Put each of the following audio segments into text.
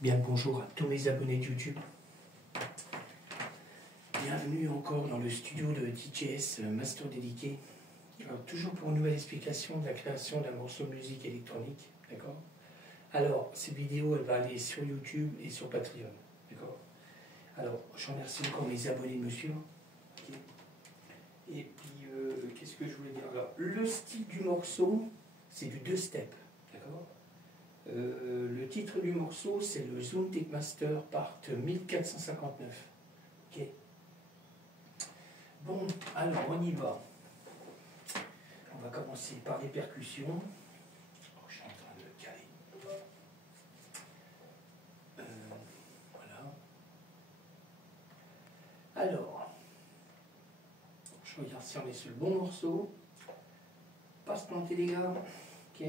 Bien le bonjour à tous mes abonnés de YouTube. Bienvenue encore dans le studio de DJS Master Dédié. Alors, toujours pour une nouvelle explication de la création d'un morceau de musique électronique. D'accord. Alors, cette vidéo, elle va aller sur YouTube et sur Patreon. D'accord. Alors, je remercie encore mes abonnés de me suivre. Okay. Et puis, qu'est-ce que je voulais dire? Alors, le style du morceau, c'est du 2-step. D'accord. Le titre du morceau, c'est le Zoom Techmaster Part 1459. Ok. Bon, alors on y va. On va commencer par les percussions. Oh, je suis en train de caler. Voilà. Alors, je regarde si on est sur le bon morceau. Pas se planter les gars. Ok.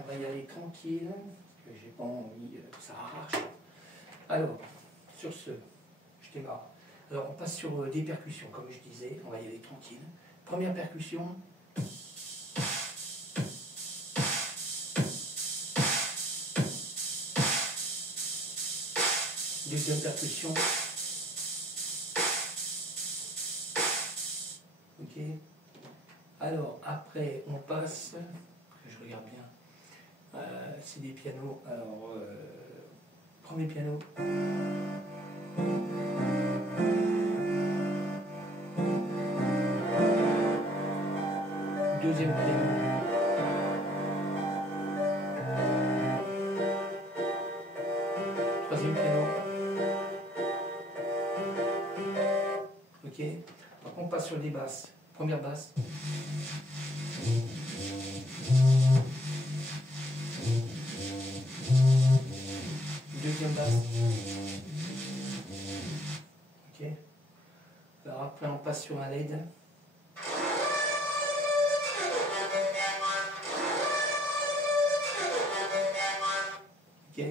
On va y aller tranquille, parce que j'ai pas envie que ça arrache. Alors, sur ce, je démarre. Alors, on passe sur des percussions, comme je disais, on va y aller tranquille. Première percussion. Deuxième percussion. Ok. Alors, après, on passe, que je regarde bien. C'est des pianos. Alors, premier piano. Deuxième piano. Troisième piano. Ok. Par contre, on passe sur des basses. Première basse. Deuxième basse. Ok. Alors après on passe sur un LED. Ok.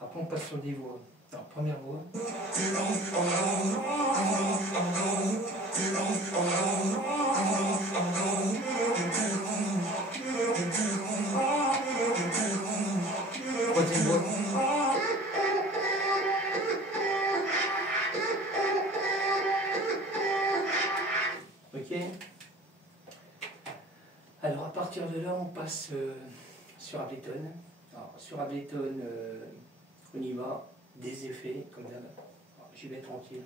Après on passe sur des voix. Alors première voix. Troisième voix. Ok. Alors à partir de là, on passe sur Ableton. Alors, sur Ableton, on y va, des effets, comme d'hab. J'y vais tranquille.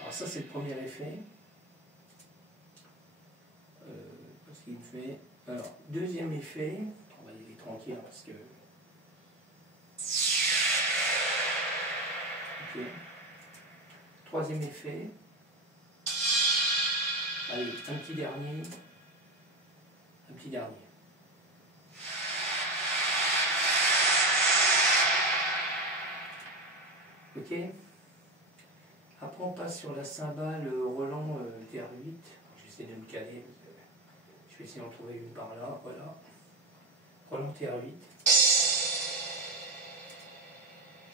Alors ça c'est le premier effet. Parce qu'il fait. Alors, deuxième effet, on va y aller tranquille parce que. Ok. Troisième effet. Allez, un petit dernier. Un petit dernier. Ok. Après on passe sur la cymbale Roland TR8. J'essaie de me caler. Je vais essayer d'en trouver une par là. Voilà. Roland TR8.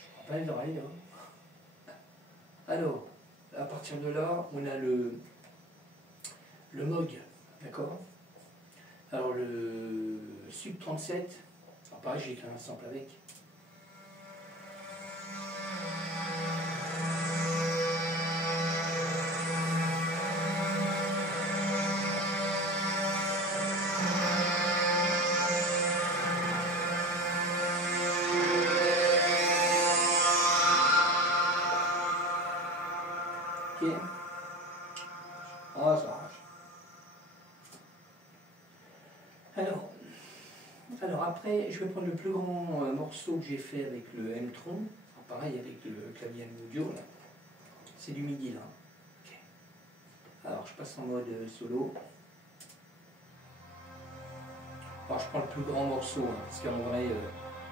Je prends pas les oreilles là. Alors, à partir de là, on a le Moog. D'accord. Alors le Sub 37. Alors pareil, j'ai écrit un sample avec. Ok. Ah, ça arrache. Alors après, je vais prendre le plus grand morceau que j'ai fait avec le M-Tron. Pareil avec le clavier audio là. C'est du MIDI là. Okay. Alors je passe en mode solo. Alors je prends le plus grand morceau hein, parce qu'en vrai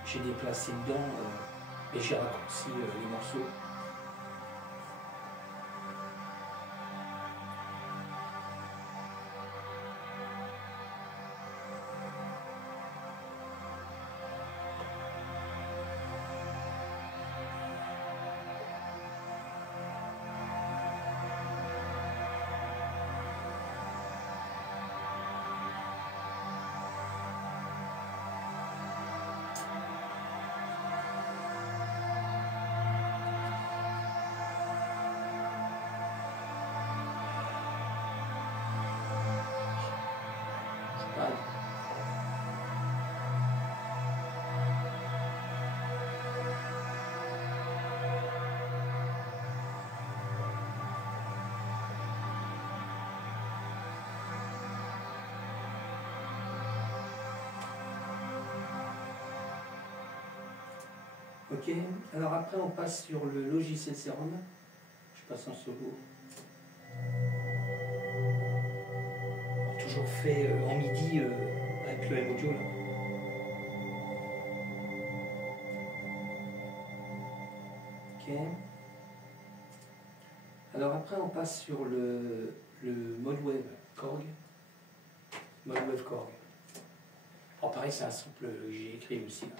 j'ai déplacé dedans et j'ai raccourci les morceaux. Pareil. Ok, alors après on passe sur le logiciel Serum. Je passe en solo. Alors, toujours fait en MIDI avec le M-Audio là. Ok. Alors après on passe sur le mode web Korg. Mode web Korg. Alors pareil c'est un sample que j'ai écrit aussi là.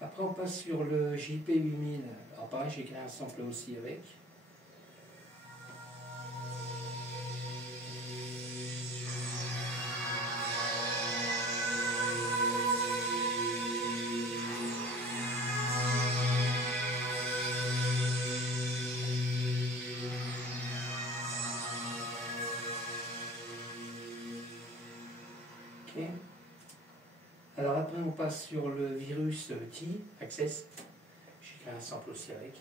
Après on passe sur le JP8000. Alors pareil j'ai créé un sample aussi avec. Ok. Alors après on passe sur le virus T, Access. J'ai créé un sample aussi avec.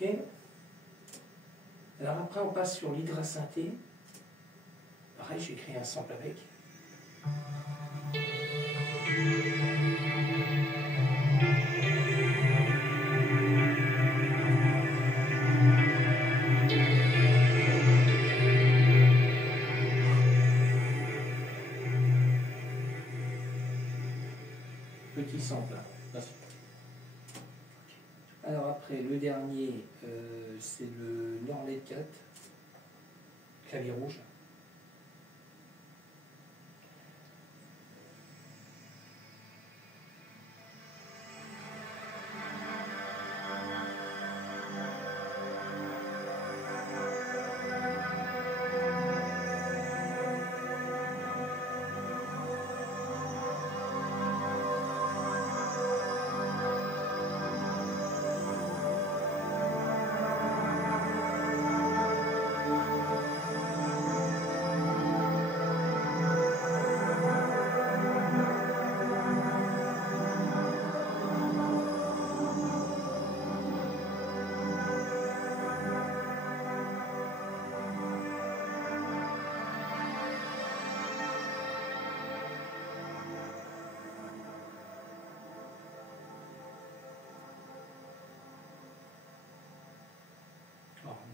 Ok. Alors après on passe sur l'hydrasynthé. Pareil j'ai créé un sample avec. Petit sample. Alors après le dernier c'est le Norlet 4, clavier rouge.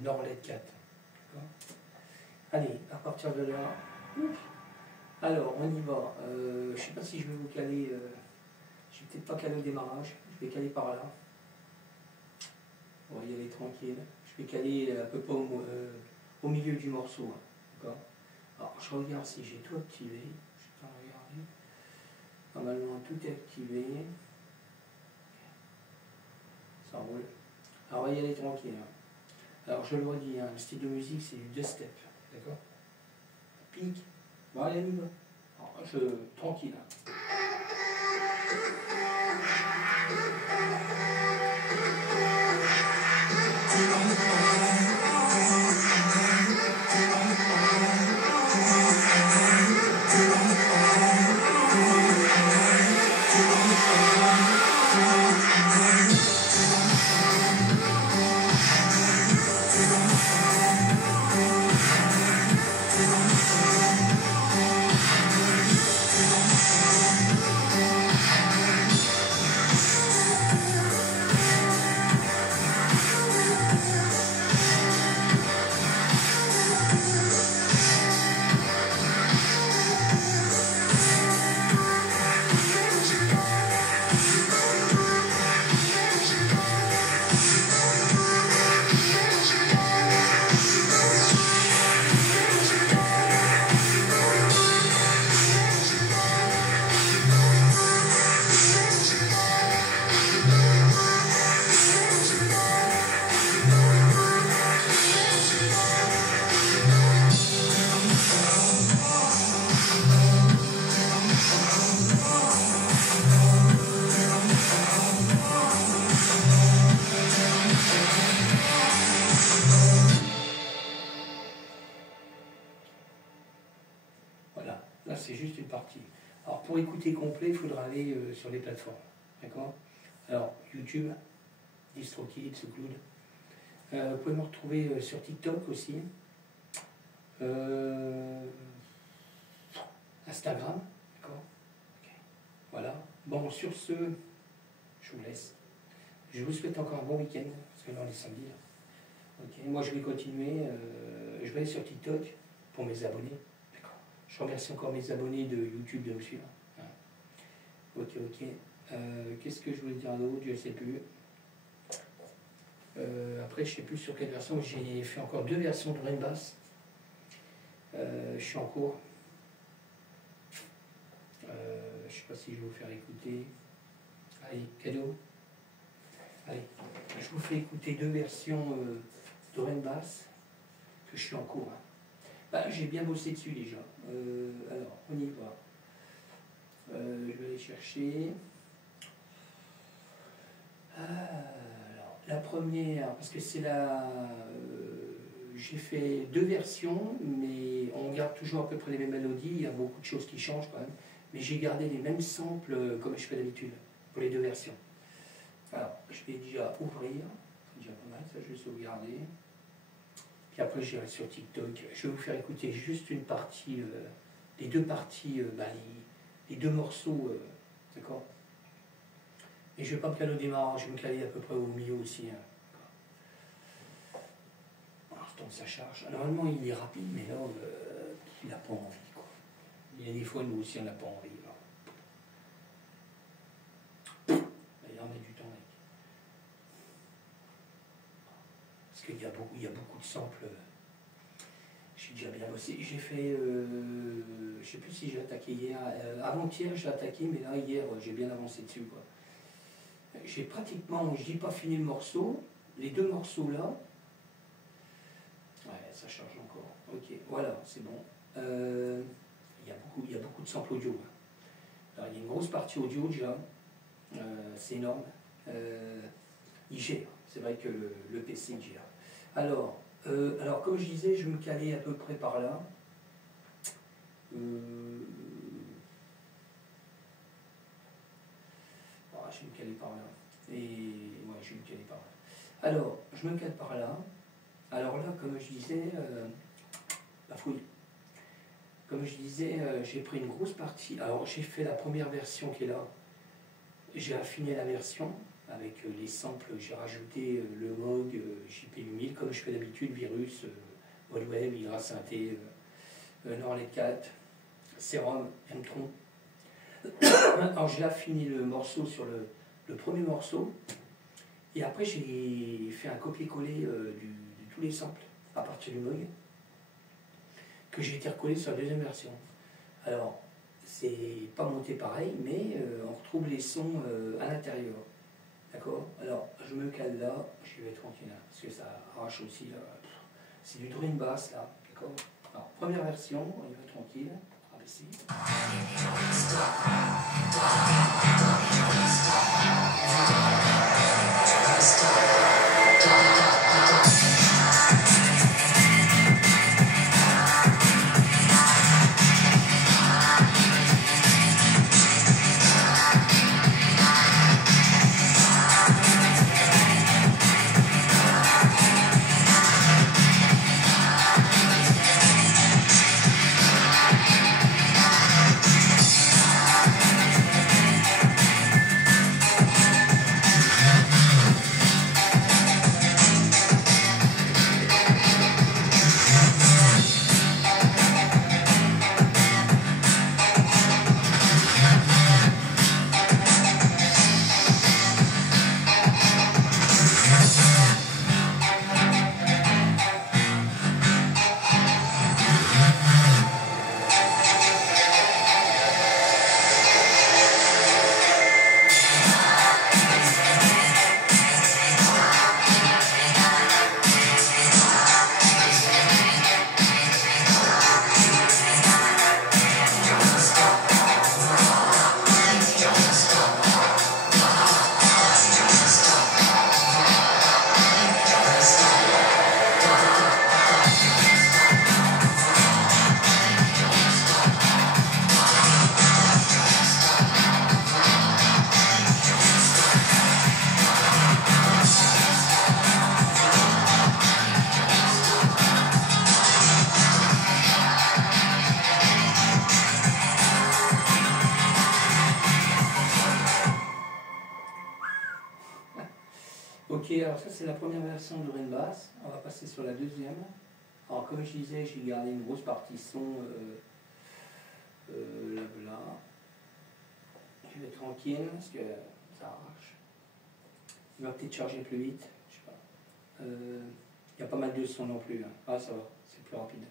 Norlet 4. Allez, à partir de là, alors on y va. Je ne sais pas si je vais vous caler, je vais peut-être pas caler au démarrage, je vais caler par là. On va y aller tranquille. Je vais caler à peu près au milieu du morceau. D'accord. Alors je regarde si j'ai tout activé. Je vais regarder. Normalement tout est activé. Ça roule. Alors on va y aller tranquille. Alors je le redis, hein, le style de musique c'est du deux-step, d'accord? Pique, bon allez, on y va. Alors, tranquille. Hein. Voilà, là c'est juste une partie. Alors pour écouter complet, il faudra aller sur les plateformes. D'accord? Alors YouTube, DistroKid, SoundCloud. Vous pouvez me retrouver sur TikTok aussi. Instagram. D'accord? Okay. Voilà. Bon, sur ce, je vous laisse. Je vous souhaite encore un bon week-end, parce que là on est samedi. Là. Okay. Moi je vais continuer. Je vais aller sur TikTok pour mes abonnés. Je remercie encore mes abonnés de YouTube de me suivre. Ok, ok. Qu'est-ce que je voulais dire d'autre? Je ne sais plus. Après, je ne sais plus sur quelle version. J'ai fait encore 2 versions de Rain Bass. Je suis en cours. Je ne sais pas si je vais vous faire écouter. Allez, cadeau. Allez, je vous fais écouter 2 versions de Rain Bass que je suis en cours. Hein. Bah, j'ai bien bossé dessus déjà. Alors, on y va. Je vais aller chercher. Alors, la première, parce que c'est la... j'ai fait 2 versions, mais on garde toujours à peu près les mêmes mélodies. Il y a beaucoup de choses qui changent quand même. Mais j'ai gardé les mêmes samples comme je fais d'habitude pour les 2 versions. Alors, je vais déjà ouvrir. C'est déjà pas mal, ça je vais sauvegarder. Puis après, j'irai sur TikTok. Je vais vous faire écouter juste une partie, les 2 parties, les 2 morceaux, d'accord? Et je ne vais pas me caler au démarrage, je vais me caler à peu près au milieu aussi. Hein. Alors, je tombe sa charge. Normalement, il est rapide, mais là, il n'a pas envie. Quoi. Il y a des fois, nous aussi, on n'a pas envie. Là, il en met du temps. Mec. Parce qu'il y a beaucoup de samples. J'ai déjà bien bossé. J'ai fait, je ne sais plus si j'ai attaqué hier. Avant-hier, j'ai attaqué, mais là, hier, j'ai bien avancé dessus. Quoi. J'ai pratiquement, je dis pas fini le morceau. Les 2 morceaux là. Ouais, ça charge encore. Ok, voilà, c'est bon. Il y a beaucoup de samples audio. Alors, il y a une grosse partie audio déjà. C'est énorme. Il gère. C'est vrai que le PC gère. Alors, comme je disais, je vais me caler à peu près par là. Je vais me caler par là. Et ouais, je vais me caler par là. Alors, je me cale par là. Alors là, comme je disais, la fouille. Comme je disais, j'ai pris une grosse partie. Alors, j'ai fait la première version qui est là. J'ai affiné la version. Avec les samples, j'ai rajouté le Moog, JP8000, comme je fais d'habitude, Virus, Web, Hydra Synthé, Norlet 4, Serum, M-Tron. Alors j'ai affiné le morceau sur le premier morceau, et après j'ai fait un copier-coller de tous les samples à partir du Moog, que j'ai été recollé sur la deuxième version. Alors, c'est pas monté pareil, mais on retrouve les sons à l'intérieur. D'accord? Alors, je me cale là, je vais tranquille, hein, parce que ça arrache aussi, là. C'est du drum bass, là, d'accord? Alors, première version, on y va tranquille, abaissé. Ok, alors ça c'est la première version de drum bass. On va passer sur la deuxième. Alors comme je disais, j'ai gardé une grosse partie son là, là. Je vais être tranquille parce que ça arrache. Il va peut-être charger plus vite, je sais pas. Il y a pas mal de son non plus. Hein. Ah ça va, c'est plus rapide.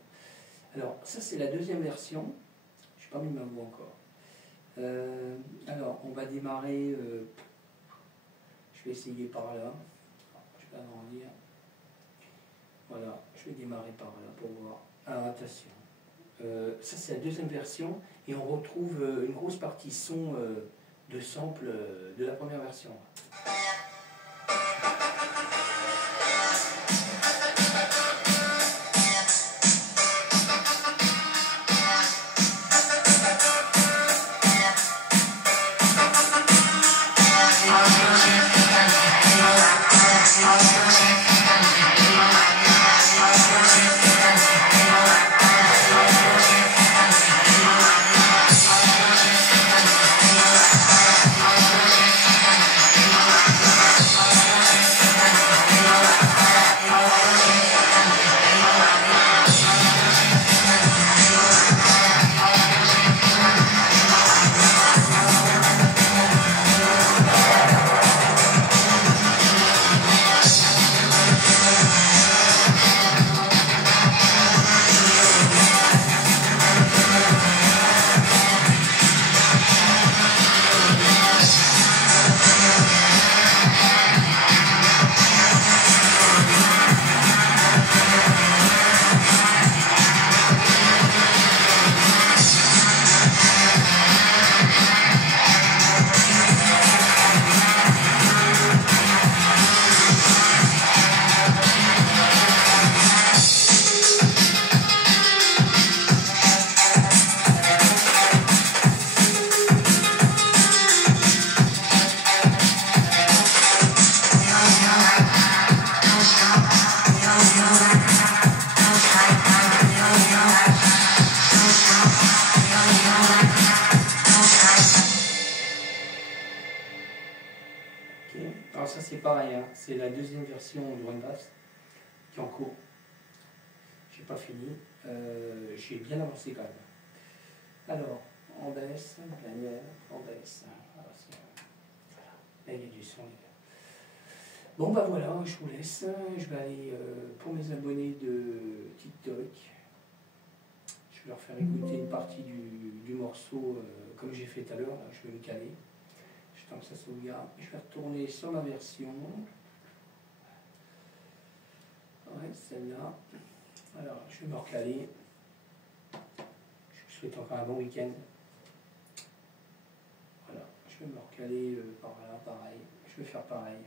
Alors ça c'est la deuxième version. Je n'ai pas mis ma voix encore. Alors on va démarrer. Je vais essayer par là. Je vais agrandir. Voilà, je vais démarrer par là pour voir. Alors attention. Ça c'est la deuxième version et on retrouve une grosse partie son de sample de la première version. Alors ça c'est pareil, hein. C'est la deuxième version de drum bass qui est en cours. J'ai pas fini, j'ai bien avancé quand même. Alors, on baisse, manuel, on baisse. Voilà. Là il y a du son les gars. Bon bah voilà, je vous laisse. Je vais aller pour mes abonnés de TikTok. Je vais leur faire écouter une partie du morceau comme j'ai fait tout à l'heure. Je vais me caler. Je temps que ça sauvegarde. Je vais retourner sur ma version. Ouais, celle-là. Alors, je vais me recaler. Je vous souhaite encore un bon week-end. Voilà, je vais me recaler par là, pareil. Je vais faire pareil.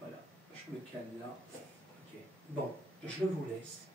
Voilà, je me cale là. Ok. Bon, je vous laisse.